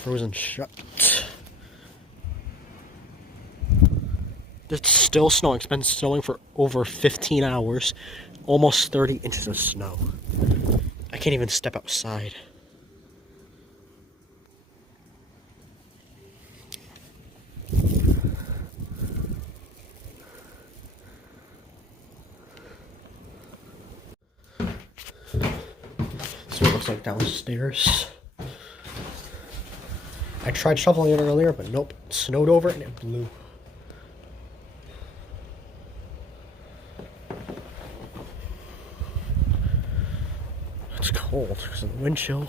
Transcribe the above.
frozen shut. It's still snowing. It's been snowing for over 15 hours. Almost 30 inches of snow. I can't even step outside. That's what it looks like downstairs. I tried shoveling it earlier, but nope. It snowed over and it blew. It's cold because of the wind chill.